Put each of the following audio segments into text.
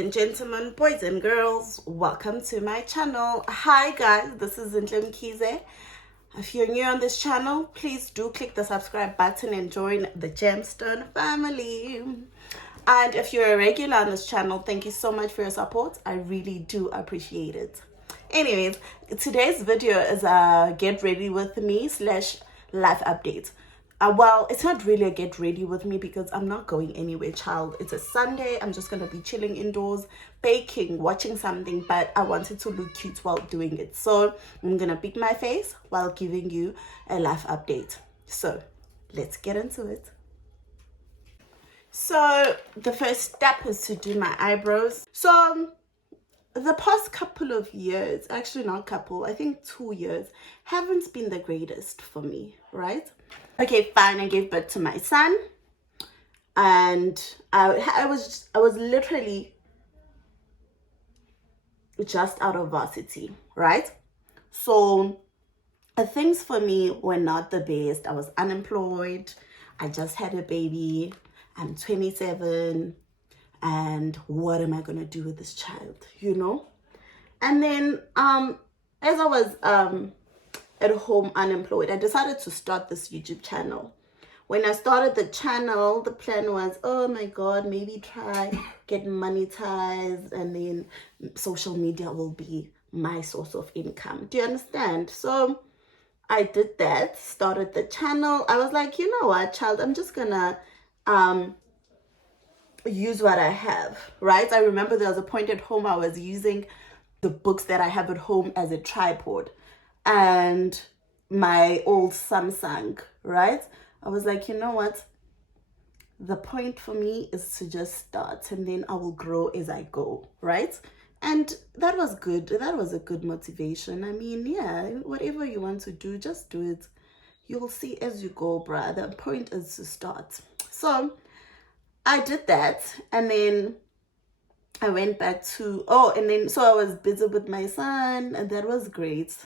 and gentlemen, boys and girls, welcome to my channel. Hi guys, this is Mgowo. If you're new on this channel, please do click the subscribe button and join the Gemstone family. And if you're a regular on this channel, thank you so much for your support. I really do appreciate it. Anyways, today's video is a get ready with me / life update. Well, it's not really a get ready with me because I'm not going anywhere, child. It's a Sunday. I'm just gonna be chilling indoors, baking, watching something, but I wanted to look cute while doing it. So I'm gonna pick my face while giving you a life update. So let's get into it. So the first step is to do my eyebrows. So the past couple of years, actually not couple, I think 2 years, haven't been the greatest for me, right? Okay, fine, I gave birth to my son, and I was literally just out of varsity, right? So things for me were not the best. I was unemployed. I just had a baby. I'm 27. And what am I gonna do with this child, you know? And then as I was at home unemployed, I decided to start this YouTube channel. When I started the channel, the plan was, oh my god, maybe try get monetized, and then social media will be my source of income. Do you understand? So I did that, started the channel. I was like, you know what, child, I'm just gonna use what I have, right? I remember there was a point at home I was using the books that I have at home as a tripod and my old Samsung, right? I was like, you know what? The point for me is to just start, and then I will grow as I go, right? And that was good. That was a good motivation. I mean, yeah, whatever you want to do, just do it. You'll see as you go, bruh. The point is to start. So I did that, and then I went back to, so I was busy with my son, and that was great.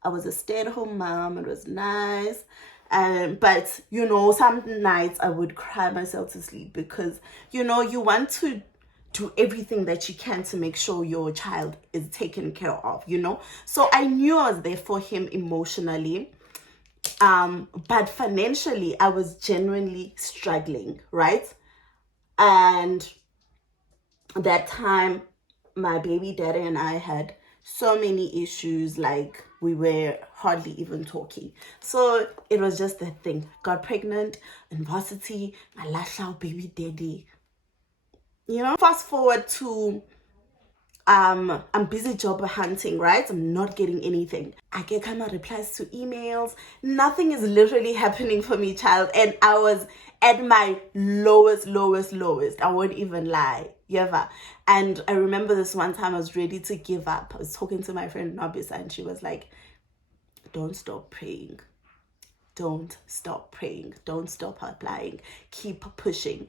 I was a stay-at-home mom. It was nice. But, you know, some nights I would cry myself to sleep because, you know, you want to do everything that you can to make sure your child is taken care of, you know. So I knew I was there for him emotionally. But financially, I was genuinely struggling, right? And that time, my baby daddy and I had so many issues, like we were hardly even talking. So it was just that thing. Got pregnant in varsity, my last baby daddy. You know, fast forward to I'm busy job hunting, right? I'm not getting anything. I get kind of replies to emails. Nothing is literally happening for me, child. And I was at my lowest. I won't even lie. Ever. And I remember this one time I was ready to give up. I was talking to my friend Nobisa, and she was like, don't stop praying. Don't stop praying. Don't stop applying. Keep pushing.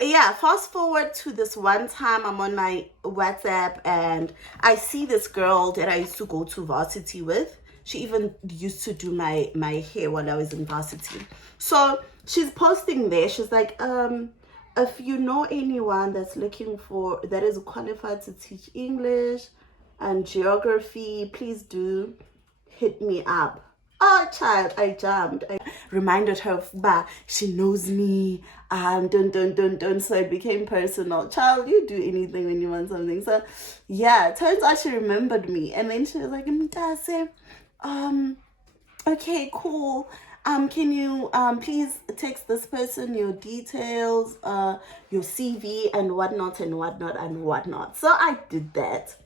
Yeah, fast forward to this one time I'm on my WhatsApp and I see this girl that I used to go to varsity with. She even used to do my hair while I was in varsity. So she's posting there. She's like, if you know anyone that is qualified to teach English and geography, please do hit me up. Oh, child, I jumped. I reminded her of, she knows me, so it became personal. Child, you do anything when you want something. So, yeah, turns out she remembered me. And then she was like, Mtase, okay, cool. Can you please text this person your details, your CV and whatnot. So I did that.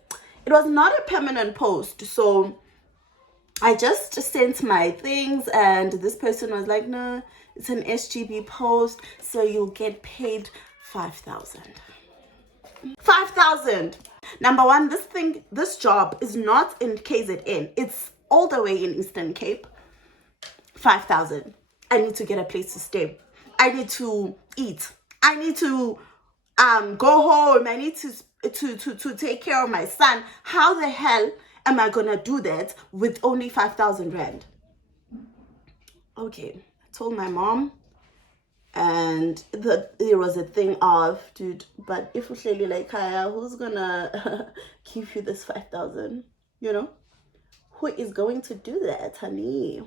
It was not a permanent post, so I just sent my things, and this person was like, no, it's an SGB post, so you'll get paid 5,000. 5,000. Number one, this job is not in KZN. It's all the way in Eastern Cape. 5,000. I need to get a place to stay. I need to eat. I need to go home. I need to take care of my son. How the hell am I gonna do that with only 5,000 rand? Okay, I told my mom, And there was a thing of, dude, but if uhleli like Kaya, who's gonna give you this 5,000? You know, who is going to do that, honey?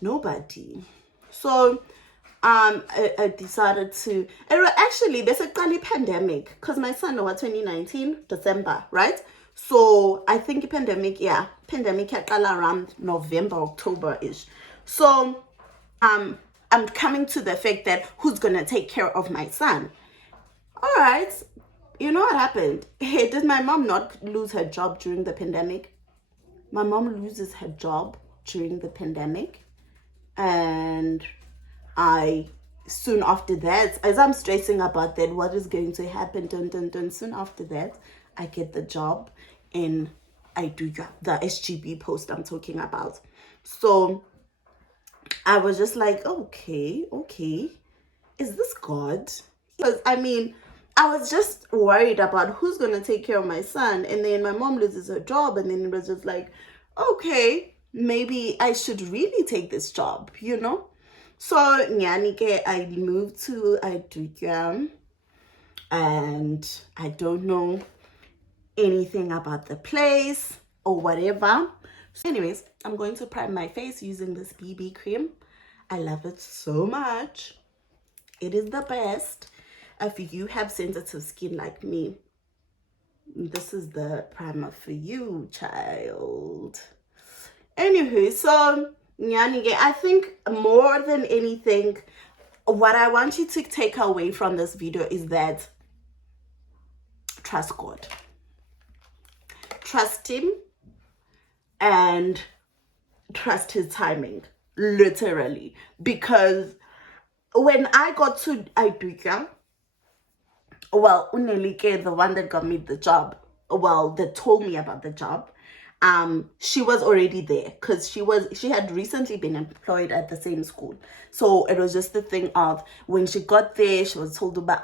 Nobody. So I decided to, actually there's a early pandemic because my son was 2019 December, right? So I think pandemic had around November, October-ish. So I'm coming to the fact that who's gonna take care of my son. All right, you know what happened? Hey, did my mom not lose her job during the pandemic? My mom loses her job during the pandemic, and I soon after that, as I'm stressing about that, what is going to happen, soon after that, I get the job and I do the SGB post I'm talking about. So I was just like, okay, is this God? Because I mean, I was just worried about who's going to take care of my son. And then my mom loses her job. And then it was just like, okay, maybe I should really take this job, you know? So, I moved to Grwm, and I don't know anything about the place or whatever. So anyways, I'm going to prime my face using this BB cream. I love it so much. It is the best. If you have sensitive skin like me, this is the primer for you, child. Anyway, so I think more than anything, what I want you to take away from this video is that trust God. Trust him and trust his timing, literally. Because when I got to Iduka, well, Unelike, the one that got me the job, well, that told me about the job, she was already there because she had recently been employed at the same school. So it was just the thing of when she got there, she was told about,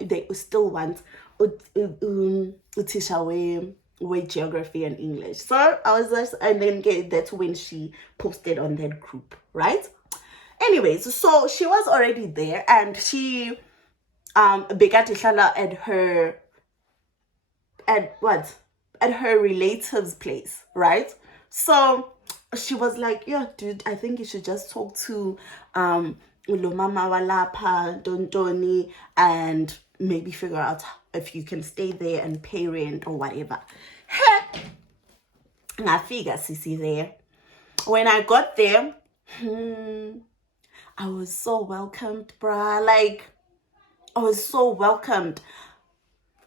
they still want utisha way geography and English. So I was just, and then that's when she posted on that group, right? Anyways, so she was already there, and she began at her relative's place, right? So she was like, yeah, dude, I think you should just talk to Ulo Mama Walapa, Dontoni, and maybe figure out if you can stay there and pay rent or whatever. I figure Sissy there. When I got there, I was so welcomed, bruh. Like, I was so welcomed.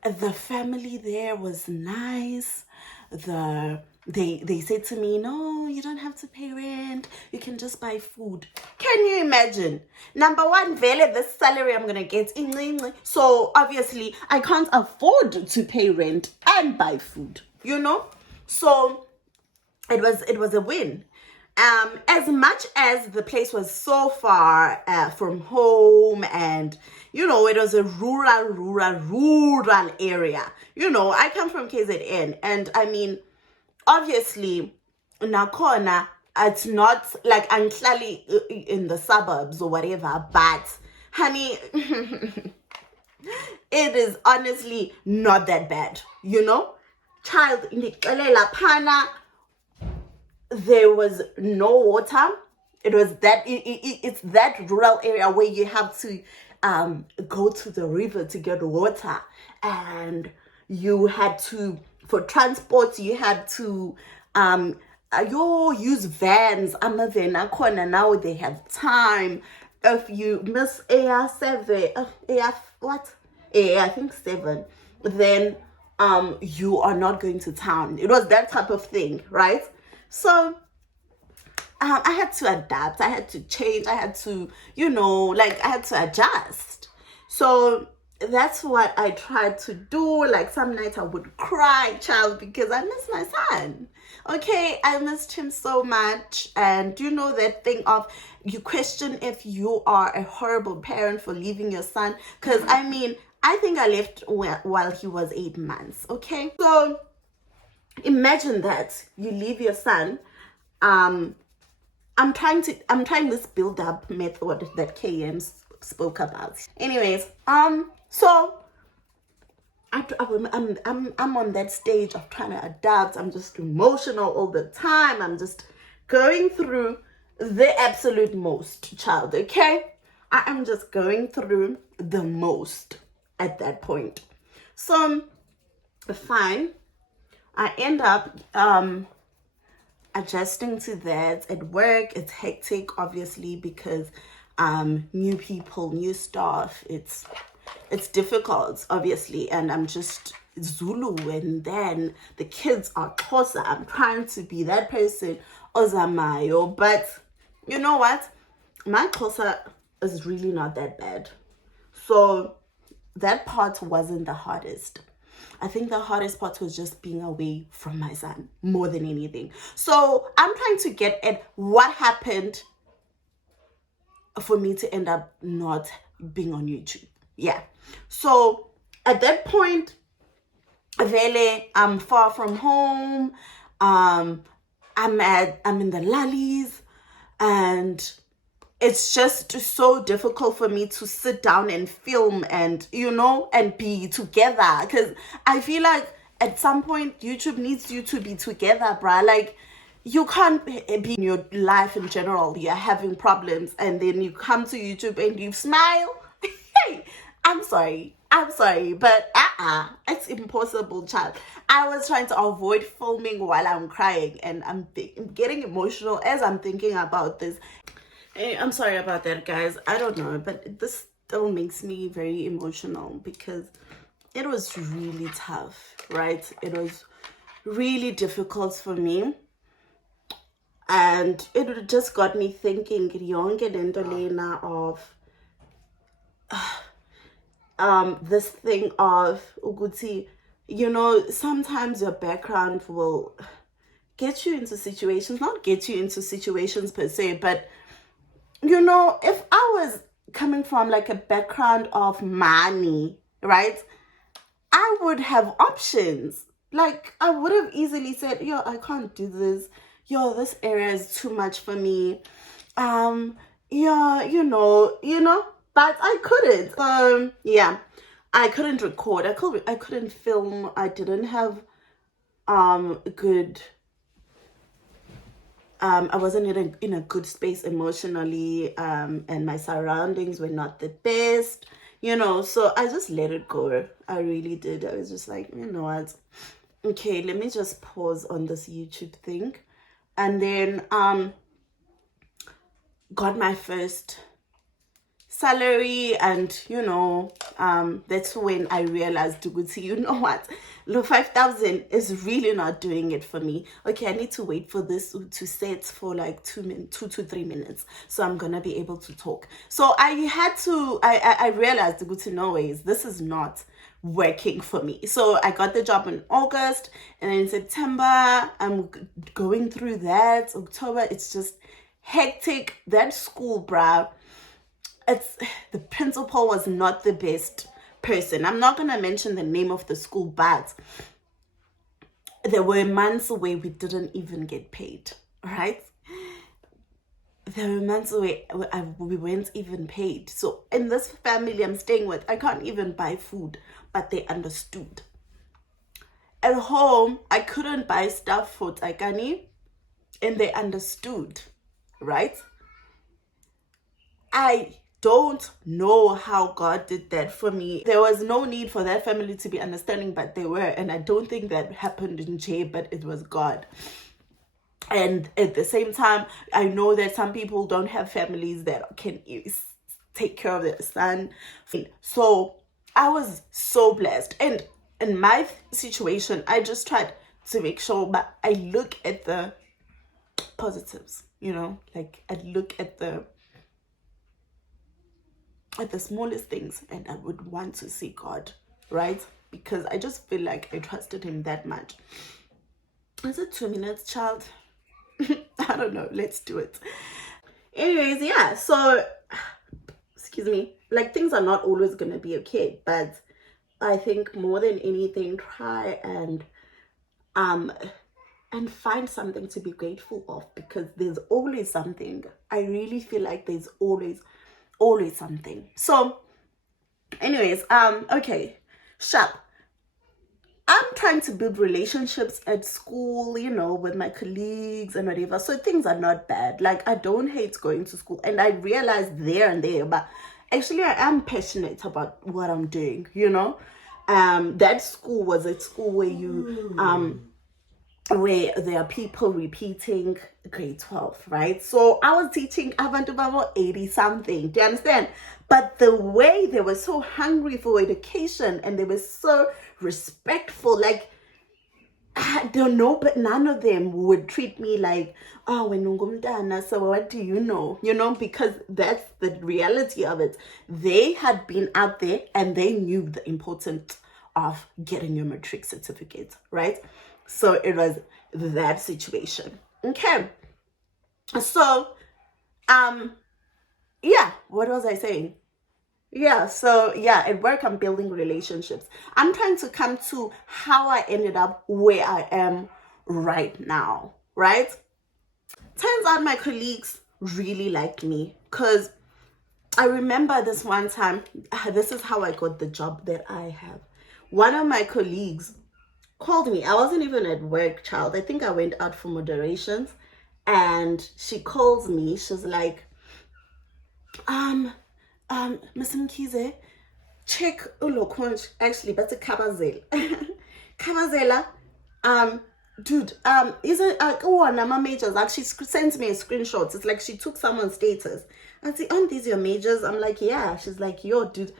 The family there was nice. They said to me, no, you don't have to pay rent. You can just buy food. Can you imagine? Number one, vele, the salary I'm gonna get. So obviously I can't afford to pay rent and buy food, you know? So it was a win. As much as the place was so far from home, and you know, it was a rural area. You know, I come from KZN, and I mean, obviously, Nakona, it's not like I'm clearly in the suburbs or whatever, but honey, it is honestly not that bad, you know? Child, there was no water. It was that it's that rural area where you have to go to the river to get water, and you had to, for transport, you had to use vans. Now they have time. If you miss AR7, I think 7, then you are not going to town. It was that type of thing, right? So I had to adapt. I had to change. I had to, I had to adjust. So that's what I tried to do. Like, some nights I would cry, child, because I miss my son. Okay, I missed him so much. And you know that thing of, you question if you are a horrible parent for leaving your son. Because I mean, I think I left while he was 8 months. Okay, so imagine that you leave your son. I'm trying this build up method that KM's spoke about. Anyways, so I'm on that stage of trying to adapt. I'm just emotional all the time. I'm just going through the absolute most, child, okay? I am just going through the most at that point. So, fine. I end up adjusting to that. At work, it's hectic, obviously, because new people, new staff, it's difficult, obviously, and I'm just Zulu, and then the kids are Xhosa. I'm trying to be that person, Ozamayo, but you know what? My Xhosa is really not that bad. So that part wasn't the hardest. I think the hardest part was just being away from my son more than anything. So I'm trying to get at what happened for me to end up not being on YouTube. Yeah. So at that point, really, I'm far from home. I'm in the lollies, and it's just so difficult for me to sit down and film and, and be together. Because I feel like at some point, YouTube needs you to be together, bruh. Like, you can't be in your life in general. You're having problems, and then you come to YouTube and you smile. Hey, I'm sorry, but it's impossible, child. I was trying to avoid filming while I'm crying, and I'm getting emotional as I'm thinking about this. Hey, I'm sorry about that, guys. I don't know, but this still makes me very emotional because it was really tough, right? It was really difficult for me. And it just got me thinking of this thing of Uguti, sometimes your background will get you into situations, not get you into situations per se, but if I was coming from like a background of money, right, I would have options. Like, I would have easily said, yo, I can't do this. Yo, this area is too much for me. Yeah, but I couldn't. Yeah, I couldn't record. I couldn't film. I didn't have good. I wasn't in a good space emotionally, and my surroundings were not the best, so I just let it go. I really did. I was just like, you know what? Okay, let me just pause on this YouTube thing. And then got my first salary, and that's when I realized, you know what, look, 5,000 is really not doing it for me. Okay, I need to wait for this to set for like 2 to 3 minutes, so I'm gonna be able to talk. So I realized, no ways, this is not working for me. So I got the job in August, and in September I'm going through that. October, it's just hectic. That school, bruh, the principal was not the best person. I'm not gonna mention the name of the school, but there were months where we didn't even get paid, right? There were months where we weren't even paid. So in this family I'm staying with, I can't even buy food, but they understood. At home, I couldn't buy stuff for Taikani, and they understood, right? I don't know how God did that for me. There was no need for that family to be understanding, but they were. And I don't think that happened in Jay, but it was God. And at the same time, I know that some people don't have families that can take care of their son. So I was so blessed. And in my situation, I just tried to make sure that I look at the positives, like I look at the smallest things, and I would want to see God, right? Because I just feel like I trusted him that much. Is it 2 minutes, child? I don't know. Let's do it. Anyways, yeah. So, excuse me. Like, things are not always going to be okay. But I think more than anything, try and find something to be grateful of, because there's always something. I really feel like there's always always something. So anyways, okay, sharp. I'm trying to build relationships at school, you know, with my colleagues and whatever. So things are not bad. Like, I don't hate going to school. And I realized there and there, but actually I am passionate about what I'm doing, you know. That school was a school where where there are people repeating grade 12, right? So I was teaching abantu babo 80 something. Do you understand? But the way they were so hungry for education and they were so respectful, like, I don't know, but none of them would treat me like, oh, when ungumntana, so what do you know? You know, because that's the reality of it. They had been out there and they knew the importance of getting your matric certificate, right? So it was that situation. Okay. So, yeah, what was I saying? Yeah, so yeah, at work I'm building relationships. I'm trying to come to how I ended up where I am right now, right? Turns out my colleagues really liked me because I remember this one time, this is how I got the job that I have. One of my colleagues called me. I wasn't even at work, child. I think I went out for moderations and she calls me. She's like, Miss Mkize, check ulokhonj actually but Kabazela. Kabazela, dude, isn't one of my majors, like she sends me a screenshot. It's like she took someone's status. I say, aren't these your majors? I'm like, yeah. She's like, yo, dude,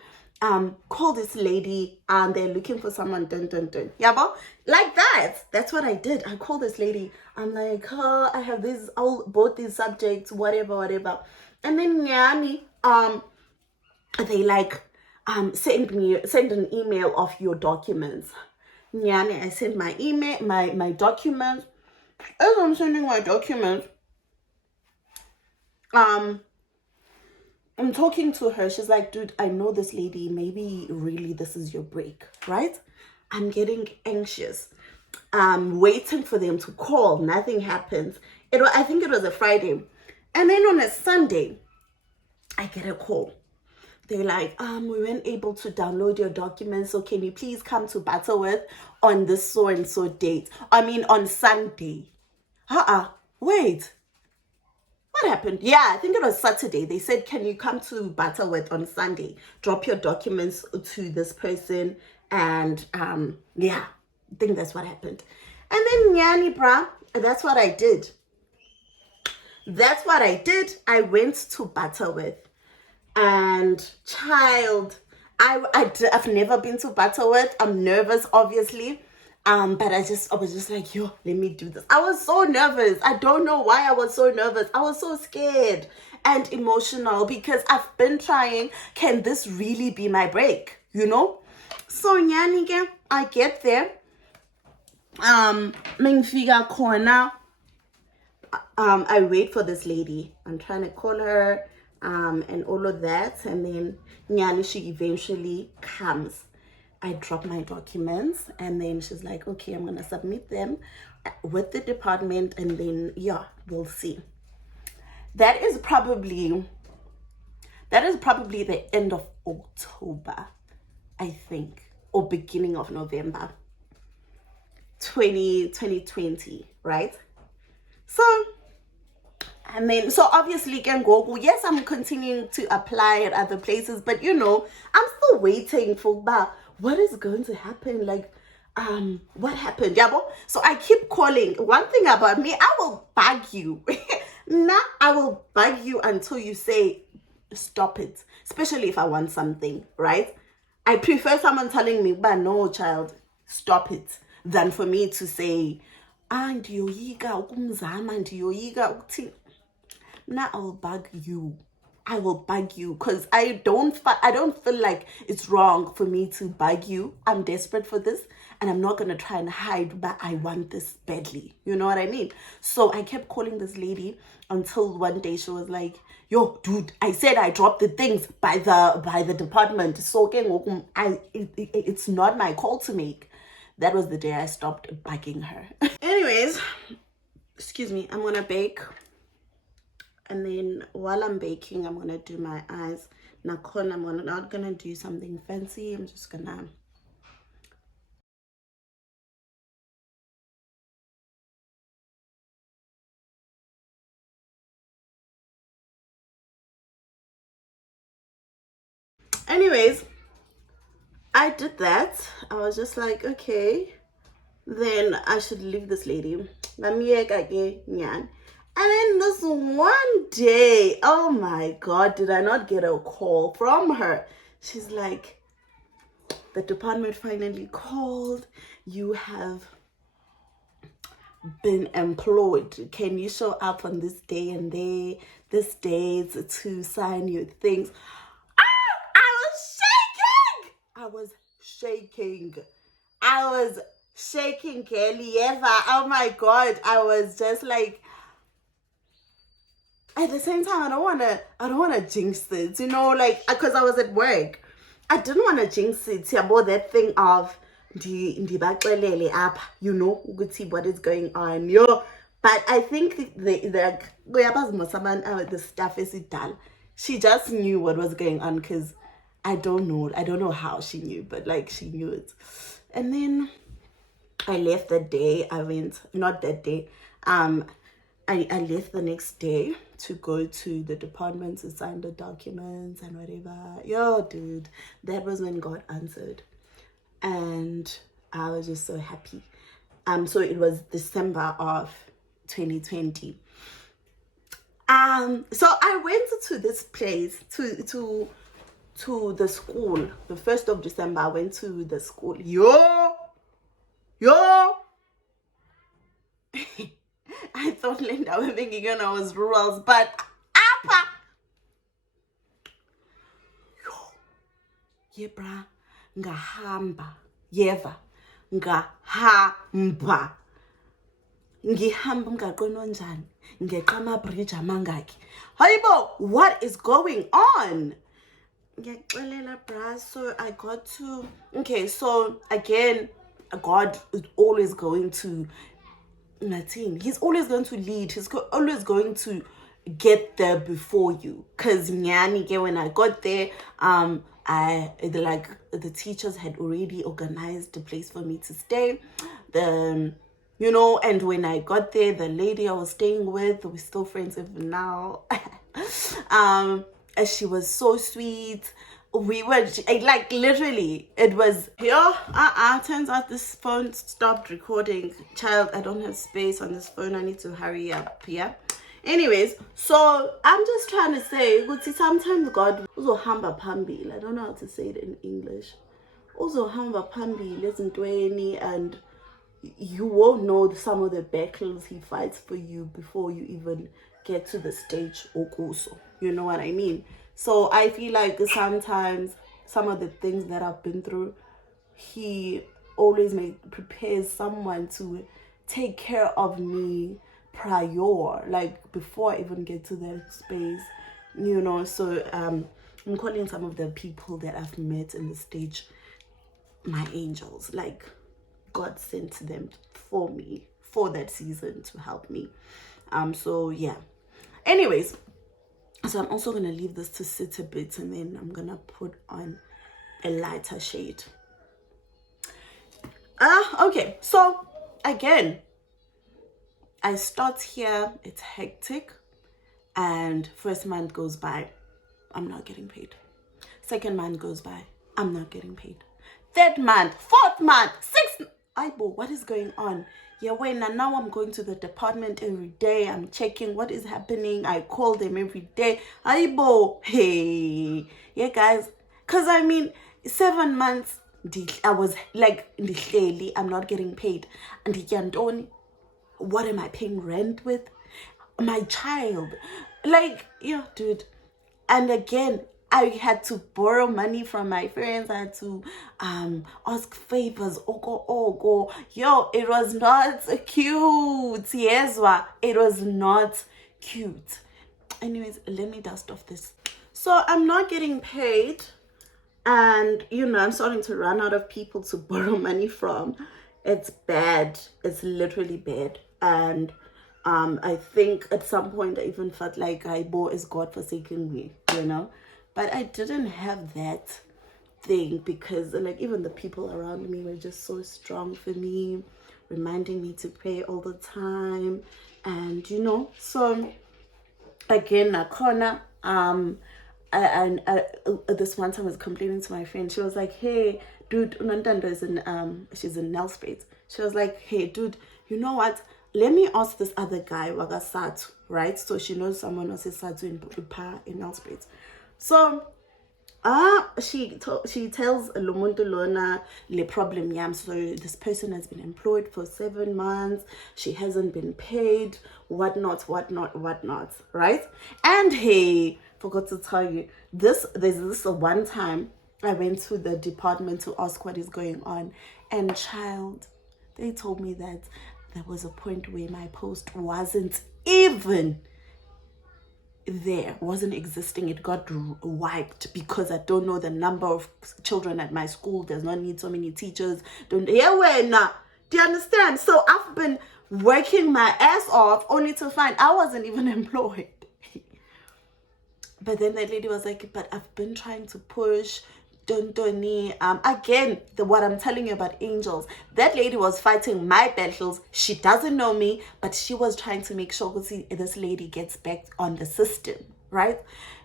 call this lady and they're looking for someone, dun dun dun. Yeah, but like that. That's what I did. I called this lady. I'm like, oh, I have this both these subjects, whatever. And then Nyani, they like send an email of your documents. Nyani, I sent my email, my documents. As I'm sending my documents, I'm talking to her. She's like, dude, I know this lady. Maybe really this is your break, right? I'm getting anxious. Waiting for them to call. Nothing happens. I think it was a Friday. And then on a Sunday, I get a call. They're like, we weren't able to download your documents, so can you please come to Butterworth on this so and so date? I mean, on Sunday. Wait. What happened? Yeah, I think it was Saturday. They said, can you come to Butterworth on Sunday? Drop your documents to this person. And yeah, I think that's what happened. And then Nyani, brah, that's what I did. I went to Butterworth. And child, I've never been to Butterworth. I'm nervous, obviously. But I was just like, yo, let me do this. I was so nervous. I don't know why I was so nervous. I was so scared and emotional because I've been trying, can this really be my break? You know? So Nyanike, I get there. Mingfiga corner. I wait for this lady. I'm trying to call her, and all of that. And then Nyani, she eventually comes. I drop my documents and then she's like, okay, I'm going to submit them with the department and then, yeah, we'll see. That is probably the end of October, I think, or beginning of November 2020, right? So, and then, so obviously, Mgowo, yes, I'm continuing to apply at other places, but you know, I'm still waiting for what is going to happen? Like, what happened? Yabo? So I keep calling. One thing about me, I will bug you. I will bug you until you say, stop it. Especially if I want something, right? I prefer someone telling me, but no, child, stop it, than for me to say, ndiyoyika ukumzama, ndiyoyika ukuthini. Now I will bug you. Because I don't feel like it's wrong for me to bug you. I'm desperate for this and I'm not gonna try and hide, but I want this badly. You know what I mean? So I kept calling this lady until one day she was like, yo, dude, I said I dropped the things by the department. So it's not my call to make. That was the day I stopped bugging her. Anyways, excuse me, I'm gonna bake And then while I'm baking, I'm gonna do my eyes. Nakon, I'm not gonna do something fancy. I'm just gonna. Anyways, I did that. I was just like, okay, then I should leave this lady. And then this one day, oh my God, did I not get a call from her? She's like, the department finally called. You have been employed. Can you show up on this day and day, this date to sign your things? I was shaking. I was shaking, Kelly. Ever. Oh my God. I was just like, at the same time, I don't wanna jinx it, you know, like, because I was at work. I didn't want to jinx it about that thing of ndibaxelele apha, you know, ukuthi what is going on, yo. But I think the staff is done. She just knew what was going on, because I don't know how she knew, but like she knew it. And then I left that day. Not that day. I left the next day to go to the department to sign the documents and whatever. Yo, dude, that was when God answered. And I was just so happy. So it was December of 2020. So I went to this place, to the school. The 1st of December, I went to the school. Yo! I thought Linda was thinking I was rural, but apa. Yebra, ngahamba, yeva, ngahamba. Ngihamba umgaqweni onjani, ngeqa amabridge amangaki. Hayibo, what is going on? Ngiyakxelela, bra. So I got to, okay, so again, God is always going to he's always going to lead. He's always going to get there before you. Cause when I got there, the teachers had already organized a place for me to stay. And when I got there, the lady I was staying with, we're still friends even now. She was so sweet. We were like, literally, it was turns out this phone stopped recording. Child, I don't have space on this phone. I need to hurry up. Anyways, so I'm just trying to say, sometimes God uzohamba phambili. I don't know how to say it in English. Uzohamba phambili ezintweni, and you won't know some of the battles he fights for you before you even get to the stage okuso. You know what I mean? So I feel like sometimes some of the things that I've been through, he always prepares someone to take care of me prior, like before I even get to that space, So I'm calling some of the people that I've met in the stage my angels. Like, God sent them for me, for that season, to help me. So yeah. Anyways, so I'm also going to leave this to sit a bit, and then I'm going to put on a lighter shade. Okay, so again, I start here, it's hectic, and first month goes by, I'm not getting paid. Second month goes by, I'm not getting paid. Third month, fourth month, sixth. Aibo, what is going on? Yeah, now I'm going to the department every day. I'm checking what is happening. I call them every day. Aibo, hey. Yeah, guys. Because 7 months, I was like, I'm not getting paid. And what am I paying rent with? My child. Like, dude. And again, I had to borrow money from my friends. I had to ask favors. Ogo. Yo, it was not cute. Yes, it was not cute. Anyways, let me dust off this. So I'm not getting paid. And, I'm starting to run out of people to borrow money from. It's bad. It's literally bad. And I think at some point I even felt like Ibo is God forsaking me, but I didn't have that thing, because like even the people around me were just so strong for me, reminding me to pray all the time. And so again, Nakona, this one time I was complaining to my friend. She was like, "Hey, dude, Unantando is she's in Nelspruit." She was like, "Hey, dude, you know what? Let me ask this other guy, Wagasatu, right? So she knows someone else is Satu in Nelspruit." So she tells Lumuntu Lona le problem yam. So this person has been employed for 7 months. She hasn't been paid, whatnot, right? And hey, forgot to tell you, there's this one time I went to the department to ask what is going on, and child, they told me that there was a point where my post wasn't even wasn't existing. It got wiped because I don't know the number of children at my school. There's not need so many teachers. Do you understand? So I've been working my ass off only to find I wasn't even employed. But then that lady was like, "But I've been trying to push." Again, what I'm telling you about angels, that lady was fighting my battles. She doesn't know me, but she was trying to make sure this lady gets back on the system, right?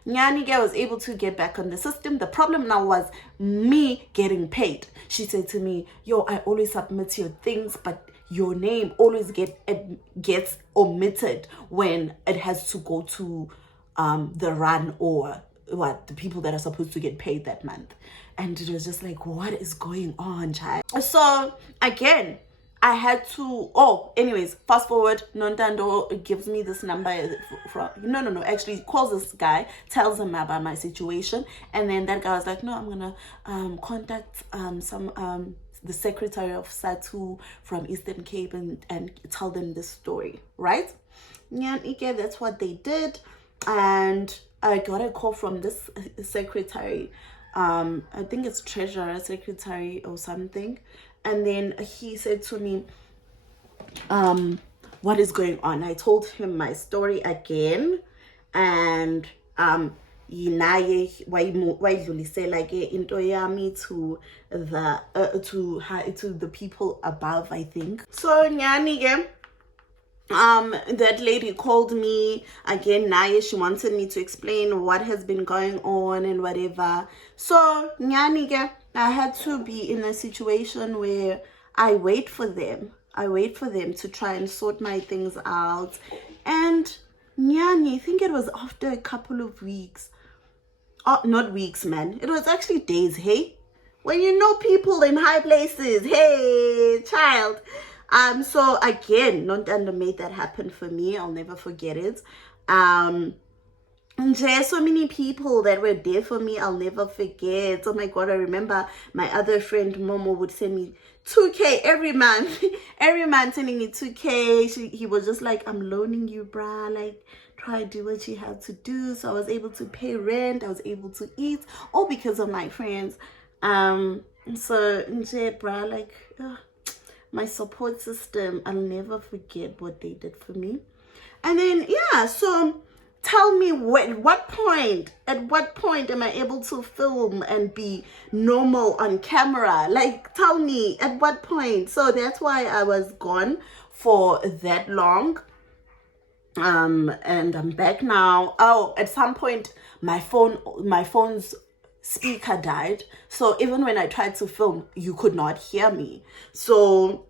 Nyanige was able to get back on the system. The problem now was me getting paid. She said to me, "Yo, I always submit your things, but your name always gets omitted when it has to go to the run or the people that are supposed to get paid that month." And it was just like, what is going on, child? So again, I had to anyways, fast forward, Nontando gives me this number from actually calls this guy, tells him about my situation, and then that guy was like, "No, I'm gonna contact the secretary of SATU from Eastern Cape and tell them this story," right? Yeah, that's what they did. And I got a call from this secretary, I think it's treasurer secretary or something, and then he said to me, "What is going on?" I told him my story again, and yinaye wayidlulisela ke into yami to the people above, I think. So nyani ke, that lady called me again. Naya, she wanted me to explain what has been going on and whatever. So Nyanige, I had to be in a situation where I wait for them to try and sort my things out. And Nyani, I think it was after a couple of weeks. Not weeks, man. It was actually days, hey? When you know people in high places, hey, child. So again, Nontando made that happen for me. I'll never forget it. And there's so many people that were there for me. I'll never forget. Oh my God, I remember my other friend Momo would send me 2K every month. Every month sending me 2K. He was just like, "I'm loaning you, bruh. Like, try to do what you have to do." So I was able to pay rent. I was able to eat, all because of my friends. So bruh, like, my support system, I'll never forget what they did for me. And then so tell me, at what point am I able to film and be normal on camera? Like, tell me at what point. So that's why I was gone for that long. And I'm back now. At some point my phone's speaker died, so even when I tried to film, you could not hear me. So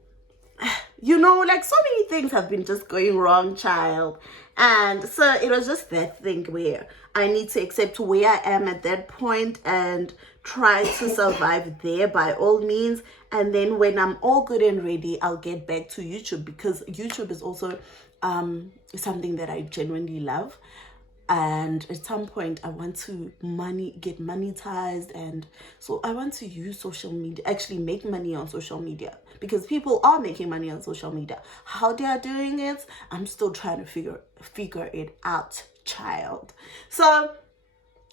like, so many things have been just going wrong, child. And so it was just that thing where I need to accept where I am at that point and try to survive there by all means. And then when I'm all good and ready, I'll get back to YouTube, because YouTube is also something that I genuinely love. And at some point I want to get monetized, and so I want to use social media, actually make money on social media, because people are making money on social media. How they are doing it, I'm still trying to figure it out, child. So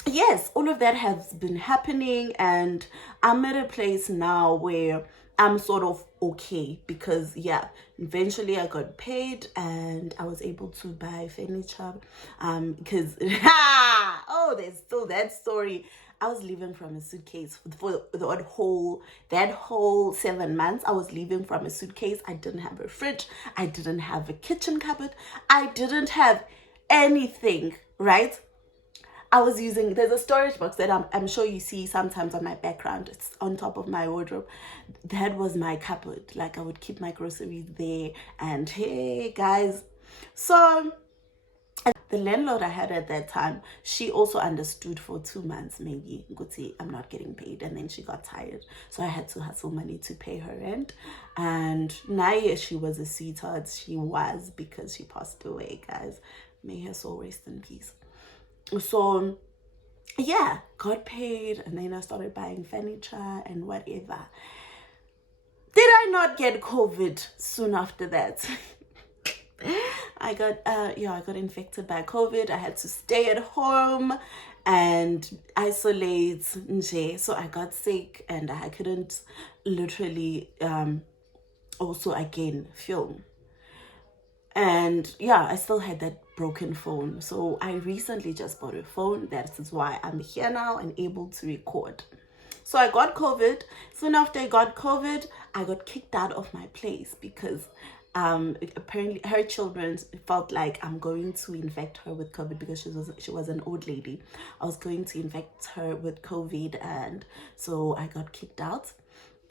yes, all of that has been happening, and I'm at a place now where I'm sort of okay, because yeah, eventually I got paid and I was able to buy furniture. Because oh, there's still that story. I was living from a suitcase for that whole 7 months. I was living from a suitcase. I didn't have a fridge. I didn't have a kitchen cupboard. I didn't have anything, right? I was using, there's a storage box that I'm sure you see sometimes on my background. It's on top of my wardrobe. That was my cupboard. Like, I would keep my groceries there. And hey, guys. So the landlord I had at that time, she also understood for 2 months, maybe, Guti, I'm not getting paid. And then she got tired. So I had to hustle money to pay her rent. And Naya, she was a sweetheart. She was, because she passed away, guys. May her soul rest in peace. So yeah, got paid, and then I started buying furniture and whatever. Did I not get COVID soon after that? I got infected by COVID. I had to stay at home and isolate. So I got sick and I couldn't literally also again film. And yeah, I still had that broken phone. So I recently just bought a phone. That is why I'm here now and able to record. So I got COVID. Soon after I got COVID, I got kicked out of my place because apparently her children felt like I'm going to infect her with COVID, because she was an old lady. I was going to infect her with COVID, and so I got kicked out.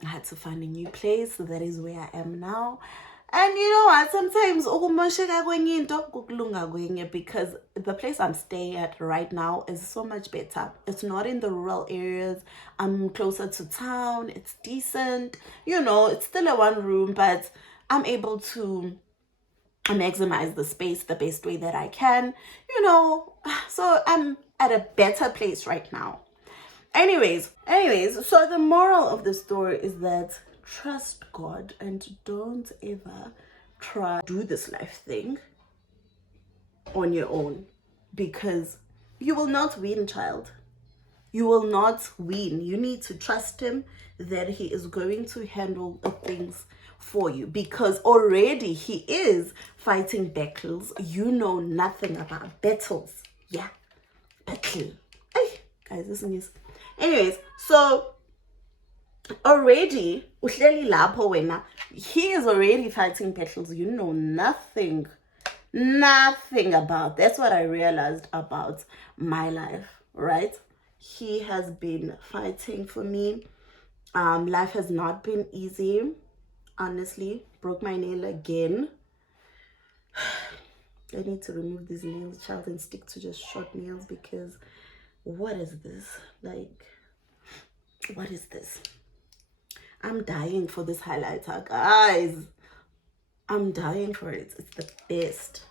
I had to find a new place. So that is where I am now. And you know what? Sometimes because the place I'm staying at right now is so much better. It's not in the rural areas. I'm closer to town. It's decent. You know, it's still a one room, but I'm able to maximize the space the best way that I can. You know, so I'm at a better place right now. Anyways, so the moral of the story is that trust God and don't ever try to do this life thing on your own, because you will not win, child. You will not win. You need to trust him that he is going to handle the things for you, because already he is fighting battles. You know nothing about battles. Yeah, battle. Hey, guys, listen, yes. Anyways, so already he is already fighting battles you know nothing about. That's what I realized about my life, right? He has been fighting for me. Life has not been easy, honestly. Broke my nail again. I need to remove these nails, child, and stick to just short nails, because what is this? Like, what is this? I'm dying for this highlighter, guys. I'm dying for it. It's the best.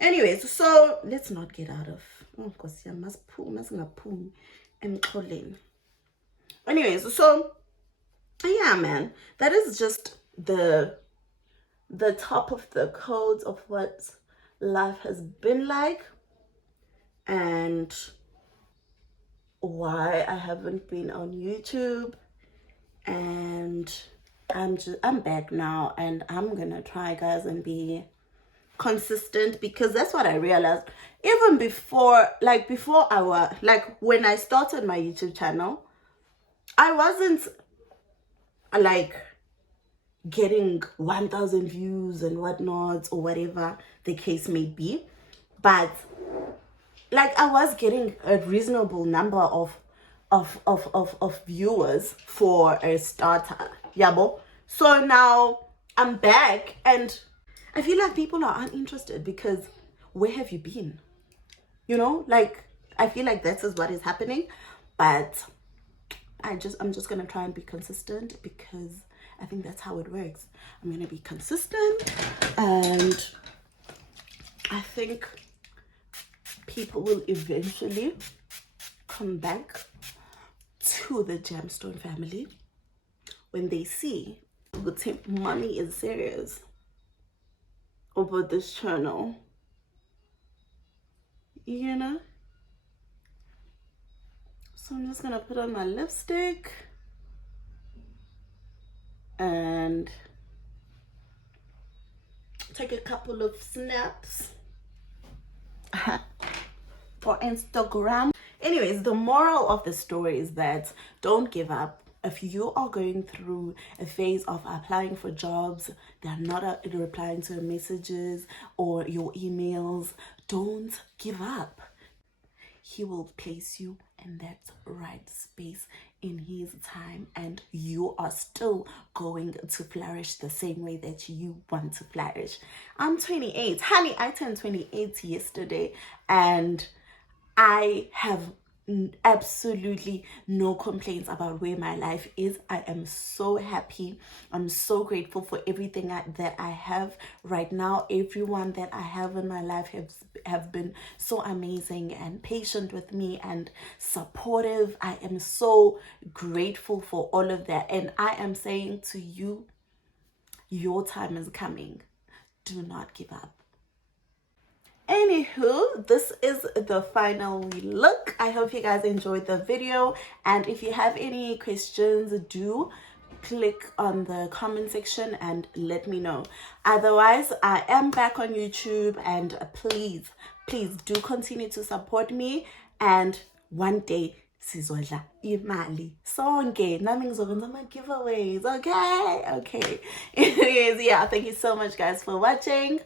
Anyways, so let's not get out of. Oh, because I must pull. I'm calling. Anyways, so yeah, man, that is just the top of the codes of what life has been like, and why I haven't been on YouTube. And I'm back now, and I'm gonna try, guys, and be consistent, because that's what I realized. Even before when I started my YouTube channel, I wasn't like getting 1,000 views and whatnot, or whatever the case may be, but like I was getting a reasonable number of viewers for a starter. Yabo. So now I'm back, and I feel like people are uninterested, because where have you been? You know, like I feel like that is what is happening. But I'm just gonna try and be consistent, because I think that's how it works. I'm gonna be consistent, and I think people will eventually come back to the Gemstone family when they see that mommy is serious about this channel, you know. So I'm just gonna put on my lipstick. and take a couple of snaps for Instagram. Anyways, the moral of the story is that don't give up. If you are going through a phase of applying for jobs, they're not replying to your messages or your emails, don't give up. He will place you in that right space in his time, and you are still going to flourish the same way that you want to flourish. I'm 28. Honey, I turned 28 yesterday, and I have absolutely no complaints about where my life is. I am so happy. I'm so grateful for everything that I have right now. Everyone that I have in my life have been so amazing and patient with me and supportive. I am so grateful for all of that. And I am saying to you, your time is coming. Do not give up. Anywho, this is the final look. I hope you guys enjoyed the video, and if you have any questions, do click on the comment section and let me know. Otherwise, I am back on YouTube, and please do continue to support me, and one day sizodla imali sonke nami ngizokwenza ama giveaways. Okay. Anyways, yeah, thank you so much guys for watching.